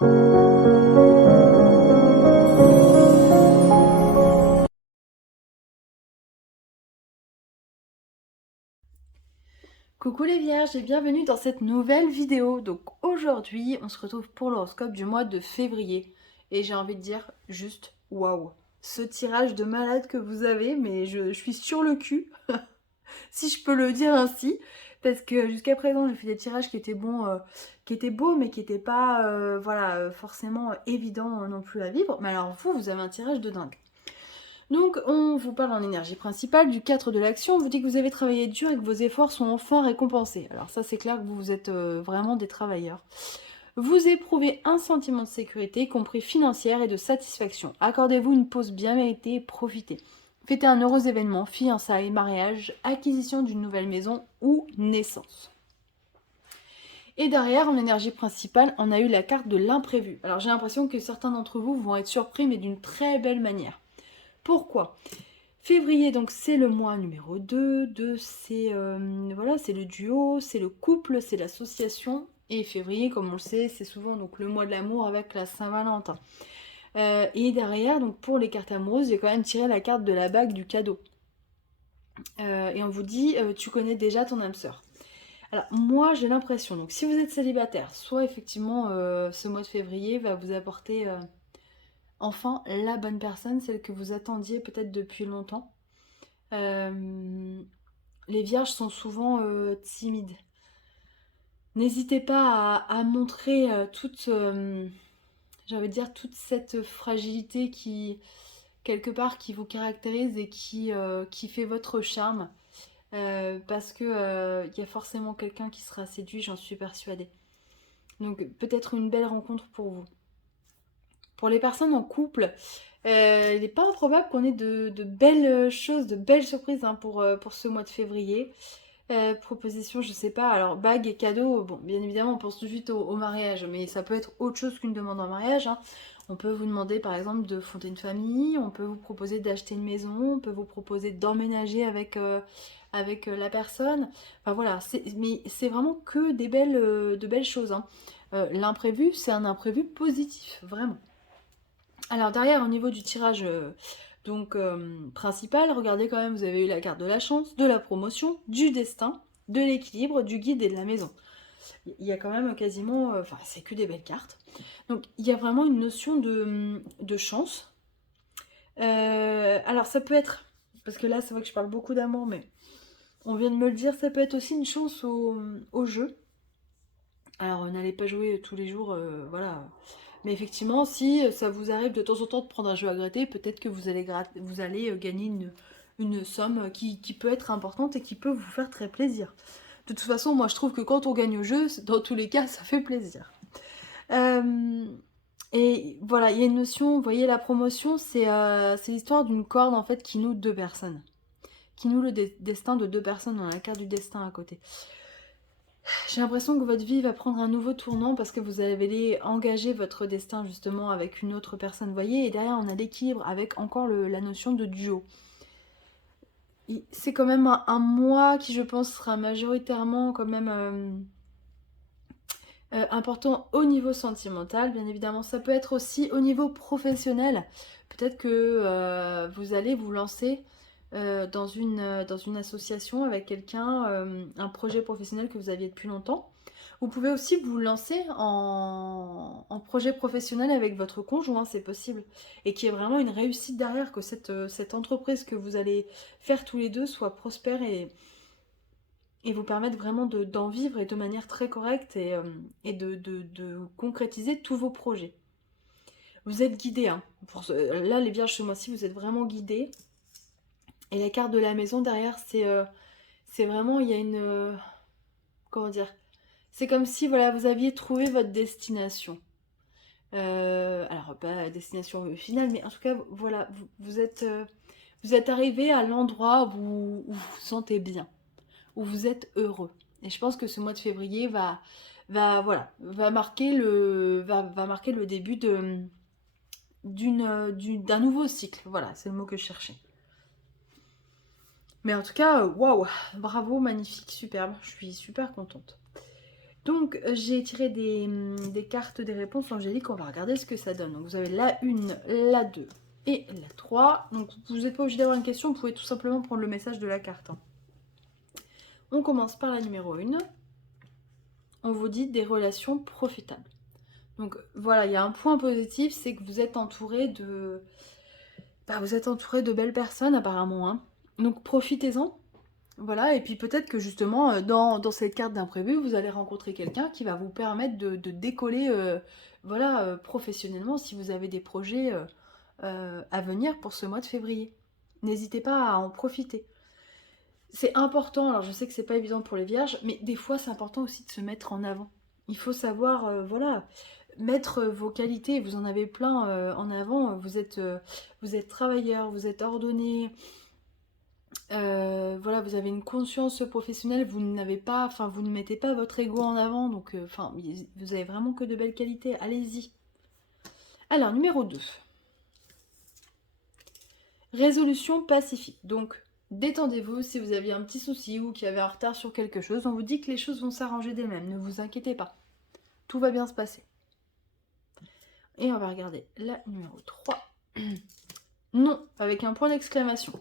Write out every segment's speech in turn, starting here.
Coucou les vierges et bienvenue dans cette nouvelle vidéo. Donc aujourd'hui, on se retrouve pour l'horoscope du mois de février. Et j'ai envie de dire juste waouh. Ce tirage de malade que vous avez, mais je suis sur le cul, si je peux le dire ainsi. Parce que jusqu'à présent, j'ai fait des tirages qui étaient bons, qui étaient beaux, mais qui n'étaient pas forcément évidents non plus à vivre. Mais alors vous avez un tirage de dingue. Donc, on vous parle en énergie principale du 4 de l'action. On vous dit que vous avez travaillé dur et que vos efforts sont enfin récompensés. Alors ça, c'est clair que vous êtes vraiment des travailleurs. Vous éprouvez un sentiment de sécurité, y compris financière et de satisfaction. Accordez-vous une pause bien méritée et profitez. Fêtez un heureux événement, fiançailles, mariage, acquisition d'une nouvelle maison ou naissance. Et derrière, en énergie principale, on a eu la carte de l'imprévu. Alors j'ai l'impression que certains d'entre vous vont être surpris, mais d'une très belle manière. Pourquoi ? Février, donc c'est le mois numéro 2, c'est voilà, c'est le duo, c'est le couple, c'est l'association. Et février, comme on le sait, c'est souvent donc le mois de l'amour avec la Saint-Valentin. Et derrière, donc pour les cartes amoureuses, j'ai quand même tiré la carte de la bague du cadeau. Et on vous dit, tu connais déjà ton âme sœur. Alors moi j'ai l'impression, donc si vous êtes célibataire, soit effectivement ce mois de février va vous apporter enfin la bonne personne, celle que vous attendiez peut-être depuis longtemps. Les vierges sont souvent timides. N'hésitez pas à montrer j'allais dire, toute cette fragilité qui, quelque part, qui vous caractérise et qui fait votre charme. Parce que il y a forcément quelqu'un qui sera séduit, j'en suis persuadée. Donc peut-être une belle rencontre pour vous. Pour les personnes en couple, il n'est pas improbable qu'on ait de belles choses, de belles surprises hein, pour ce mois de février. Proposition, je sais pas. Alors, bague et cadeau, bon, bien évidemment, on pense tout de suite au mariage, mais ça peut être autre chose qu'une demande en mariage. Hein. On peut vous demander, par exemple, de fonder une famille, on peut vous proposer d'acheter une maison, on peut vous proposer d'emménager avec la personne. Enfin voilà, mais c'est vraiment que de belles choses. Hein. L'imprévu, c'est un imprévu positif, vraiment. Alors derrière, au niveau du tirage principal, regardez quand même, vous avez eu la carte de la chance, de la promotion, du destin, de l'équilibre, du guide et de la maison. Il y a quand même quasiment, enfin c'est que des belles cartes. Donc il y a vraiment une notion de chance. Alors ça peut être, parce que là c'est vrai que je parle beaucoup d'amour, mais on vient de me le dire, ça peut être aussi une chance au jeu. Alors n'allez pas jouer tous les jours, voilà. Mais effectivement, si ça vous arrive de temps en temps de prendre un jeu à gratter, peut-être que vous allez gagner une somme qui peut être importante et qui peut vous faire très plaisir. De toute façon, moi je trouve que quand on gagne au jeu, dans tous les cas, ça fait plaisir. Euh, et voilà, il y a une notion, vous voyez, la promotion, c'est l'histoire d'une corde en fait qui noue deux personnes. Qui noue le destin de deux personnes dans la carte du destin à côté. J'ai l'impression que votre vie va prendre un nouveau tournant parce que vous allez engager votre destin justement avec une autre personne, vous voyez, et derrière on a l'équilibre avec encore la notion de duo. C'est quand même un mois qui je pense sera majoritairement quand même important au niveau sentimental, bien évidemment ça peut être aussi au niveau professionnel. Peut-être que vous allez vous lancer dans une association avec quelqu'un, un projet professionnel que vous aviez depuis longtemps. Vous pouvez aussi vous lancer en projet professionnel avec votre conjoint, c'est possible. Et qu'il y ait vraiment une réussite derrière, que cette entreprise que vous allez faire tous les deux soit prospère et vous permette vraiment d'en vivre et de manière très correcte et de concrétiser tous vos projets. Vous êtes guidés, hein. Là, les vierges ce mois-ci, vous êtes vraiment guidés. Et la carte de la maison derrière, c'est vraiment, il y a une... comment dire? C'est comme si voilà, vous aviez trouvé votre destination. Alors, pas destination finale, mais en tout cas, voilà, vous êtes arrivé à l'endroit où vous vous sentez bien, où vous êtes heureux. Et je pense que ce mois de février voilà, va marquer le début d'un nouveau cycle. Voilà, c'est le mot que je cherchais. Mais en tout cas, waouh, bravo, magnifique, superbe, je suis super contente. Donc j'ai tiré des cartes des réponses angéliques, on va regarder ce que ça donne. Donc vous avez la 1, la 2 et la 3. Donc vous n'êtes pas obligé d'avoir une question, vous pouvez tout simplement prendre le message de la carte. Hein. On commence par la numéro 1. On vous dit des relations profitables. Donc voilà, il y a un point positif, c'est que vous êtes entouré de... vous êtes entouré de belles personnes apparemment. Hein. Donc profitez-en. Voilà, et puis peut-être que justement, dans cette carte d'imprévu, vous allez rencontrer quelqu'un qui va vous permettre de décoller professionnellement si vous avez des projets à venir pour ce mois de février. N'hésitez pas à en profiter. C'est important, alors je sais que c'est pas évident pour les vierges, mais des fois c'est important aussi de se mettre en avant. Il faut savoir, mettre vos qualités, vous en avez plein en avant, vous êtes travailleur, vous êtes ordonné, vous avez une conscience professionnelle, vous ne mettez pas votre ego en avant, donc vous avez vraiment que de belles qualités, allez-y. Alors, numéro 2. Résolution pacifique. Donc, détendez-vous si vous aviez un petit souci ou qu'il y avait un retard sur quelque chose, on vous dit que les choses vont s'arranger d'elles-mêmes, ne vous inquiétez pas. Tout va bien se passer. Et on va regarder la numéro 3. Non, avec un point d'exclamation.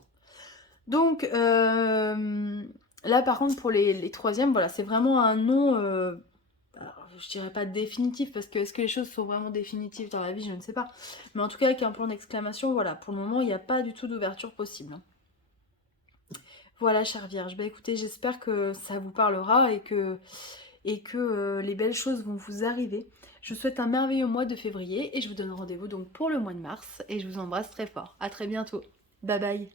Donc, là par contre pour les troisièmes, voilà, c'est vraiment un non, alors, je dirais pas définitif, parce que est-ce que les choses sont vraiment définitives dans la vie, je ne sais pas. Mais en tout cas avec un point d'exclamation, voilà, pour le moment il n'y a pas du tout d'ouverture possible. Voilà, chère Vierge, bah écoutez, j'espère que ça vous parlera et que les belles choses vont vous arriver. Je vous souhaite un merveilleux mois de février et je vous donne rendez-vous donc pour le mois de mars et je vous embrasse très fort. À très bientôt. Bye bye.